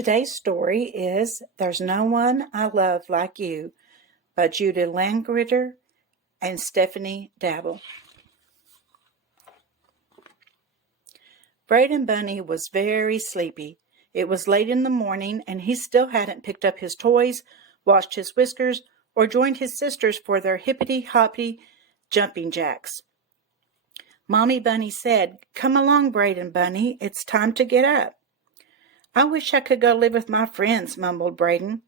Today's story is There's No One I Love Like You by Judy Langrider and Stephanie Dabble. Brayden Bunny was very sleepy. It was late in the morning, and he still hadn't picked up his toys, washed his whiskers, or joined his sisters for their hippity-hoppity jumping jacks. Mommy Bunny said, "Come along, Brayden Bunny. It's time to get up." "I wish I could go live with my friends," mumbled Brayden.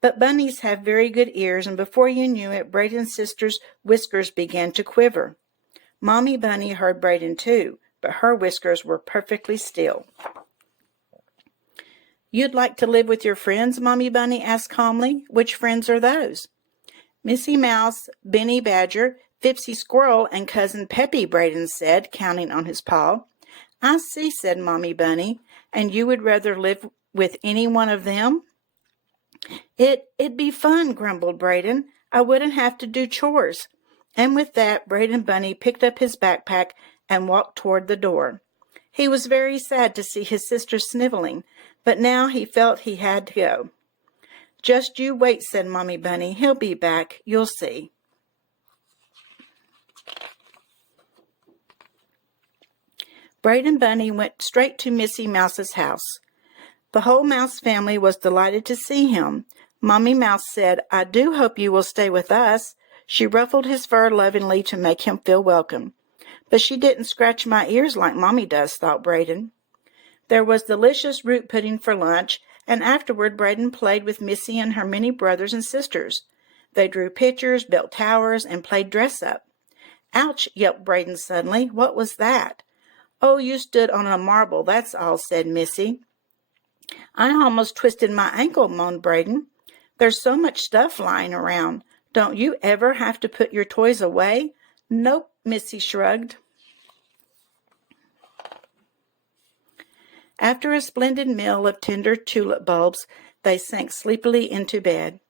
But bunnies have very good ears, and before you knew it, Brayden's sister's whiskers began to quiver. Mommy Bunny heard Brayden too, but her whiskers were perfectly still. "You'd like to live with your friends?" Mommy Bunny asked calmly. "Which friends are those?" "Missy Mouse, Benny Badger, Fipsy Squirrel, and Cousin Peppy," Brayden said, counting on his paw. "I see," said Mommy Bunny. "And you would rather live with any one of them?" It'd be fun," grumbled Brayden. "I wouldn't have to do chores." And with that, Brayden Bunny picked up his backpack and walked toward the door. He was very sad to see his sister sniveling, but now he felt he had to go. "Just you wait," said Mommy Bunny. "He'll be back. You'll see." Brayden Bunny went straight to Missy Mouse's house. The whole Mouse family was delighted to see him. Mommy Mouse said, "I do hope you will stay with us." She ruffled his fur lovingly to make him feel welcome. "But she didn't scratch my ears like Mommy does," thought Brayden. There was delicious root pudding for lunch, and afterward Brayden played with Missy and her many brothers and sisters. They drew pictures, built towers, and played dress-up. "Ouch!" yelped Brayden suddenly. "What was that?" "Oh, you stood on a marble, that's all," said Missy. "I almost twisted my ankle," moaned Brayden. "There's so much stuff lying around. Don't you ever have to put your toys away?" "Nope," Missy shrugged. After a splendid meal of tender tulip bulbs, they sank sleepily into bed.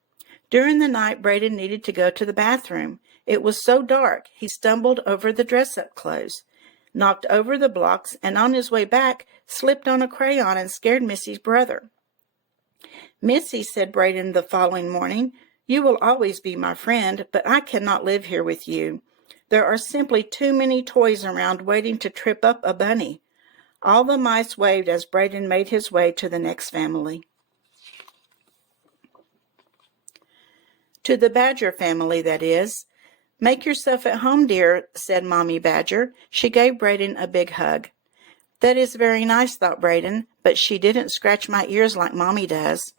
During the night, Brayden needed to go to the bathroom. It was so dark, he stumbled over the dress-up clothes, knocked over the blocks, and on his way back, slipped on a crayon and scared Missy's brother. "Missy," said Brayden the following morning, "you will always be my friend, but I cannot live here with you. There are simply too many toys around waiting to trip up a bunny." All the mice waved as Brayden made his way to the next family. To the Badger family, that is. "Make yourself at home, dear," said Mommy Badger. She gave Brayden a big hug. "That is very nice," thought Brayden, "but she didn't scratch my ears like Mommy does."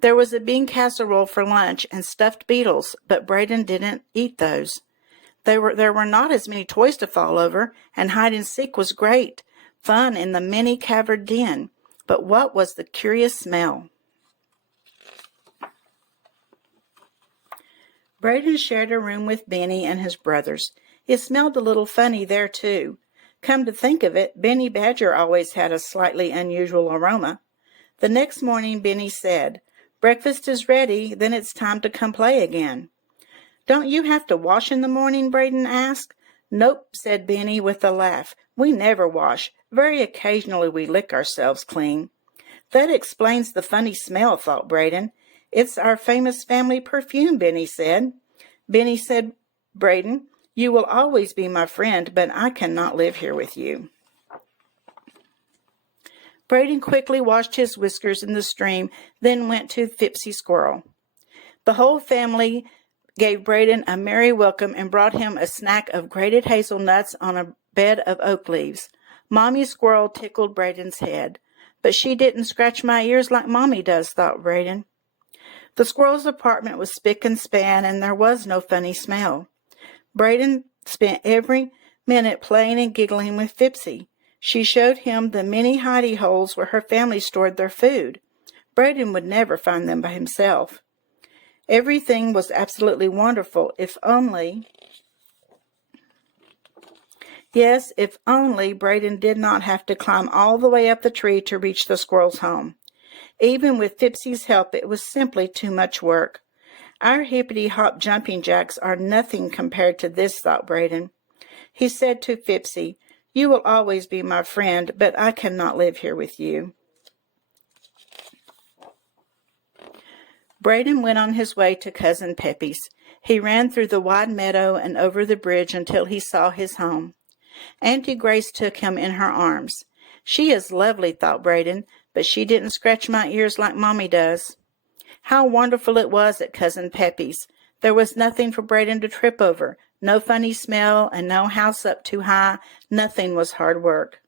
There was a bean casserole for lunch and stuffed beetles, but Brayden didn't eat those. There were not as many toys to fall over, and hide-and-seek was great fun in the many-cavered den. But what was the curious smell? Brayden shared a room with Benny and his brothers. It smelled a little funny there, too. Come to think of it, Benny Badger always had a slightly unusual aroma. The next morning, Benny said, "Breakfast is ready, then it's time to come play again." "Don't you have to wash in the morning?" Brayden asked. "Nope," said Benny with a laugh. "We never wash. Very occasionally we lick ourselves clean." "That explains the funny smell," thought Brayden. "It's our famous family perfume," Benny said. Benny said, "Brayden, you will always be my friend, but I cannot live here with you." Brayden quickly washed his whiskers in the stream, then went to Fipsy Squirrel. The whole family gave Brayden a merry welcome and brought him a snack of grated hazelnuts on a bed of oak leaves. Mommy Squirrel tickled Brayden's head. "But she didn't scratch my ears like Mommy does," thought Brayden. The squirrel's apartment was spick and span, and there was no funny smell. Brayden spent every minute playing and giggling with Fipsy. She showed him the many hidey holes where her family stored their food. Brayden would never find them by himself. Everything was absolutely wonderful, if only Brayden did not have to climb all the way up the tree to reach the squirrel's home. Even with Fipsy's help, it was simply too much work. Our Hippity Hop jumping jacks are nothing compared to this, thought Brayden. He said to Fipsy, "You will always be my friend, but I cannot live here with you." Brayden went on his way to Cousin Peppy's. He ran through the wide meadow and over the bridge until he saw his home. Auntie Grace took him in her arms. She is lovely, thought Brayden, but she didn't scratch my ears like Mommy does. How wonderful it was at Cousin Peppy's. There was nothing for Brayden to trip over, no funny smell, and no house up too high. Nothing was hard work.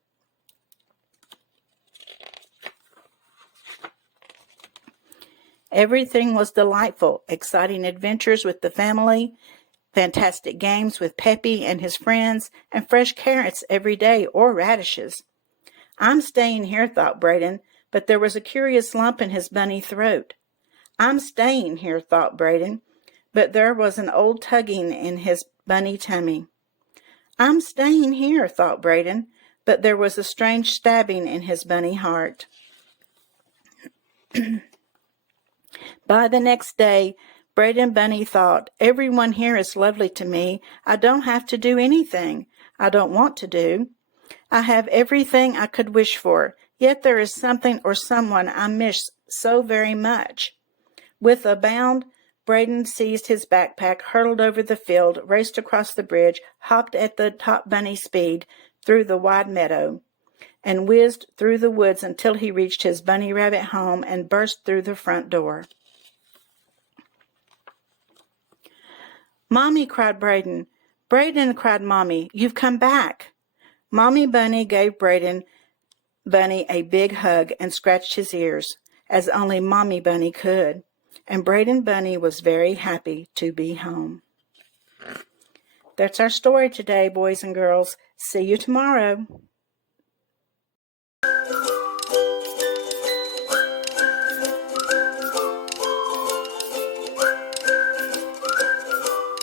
Everything was delightful, exciting adventures with the family, fantastic games with Peppy and his friends, and fresh carrots every day, or radishes. I'm staying here, thought Brayden, but there was a curious lump in his bunny throat. I'm staying here, thought Brayden, but there was an old tugging in his bunny tummy. I'm staying here, thought Brayden, but there was a strange stabbing in his bunny heart. By the next day, Brayden Bunny thought, everyone here is lovely to me. I don't have to do anything I don't want to do. I have everything I could wish for, yet there is something or someone I miss so very much. With a bound, Brayden seized his backpack, hurtled over the field, raced across the bridge, hopped at the top bunny speed through the wide meadow, and whizzed through the woods until he reached his bunny rabbit home and burst through the front door. Mommy, cried Brayden. Brayden, cried Mommy, you've come back. Mommy Bunny gave Brayden Bunny a big hug and scratched his ears, as only Mommy Bunny could. And Brayden Bunny was very happy to be home. That's our story today, boys and girls. See you tomorrow.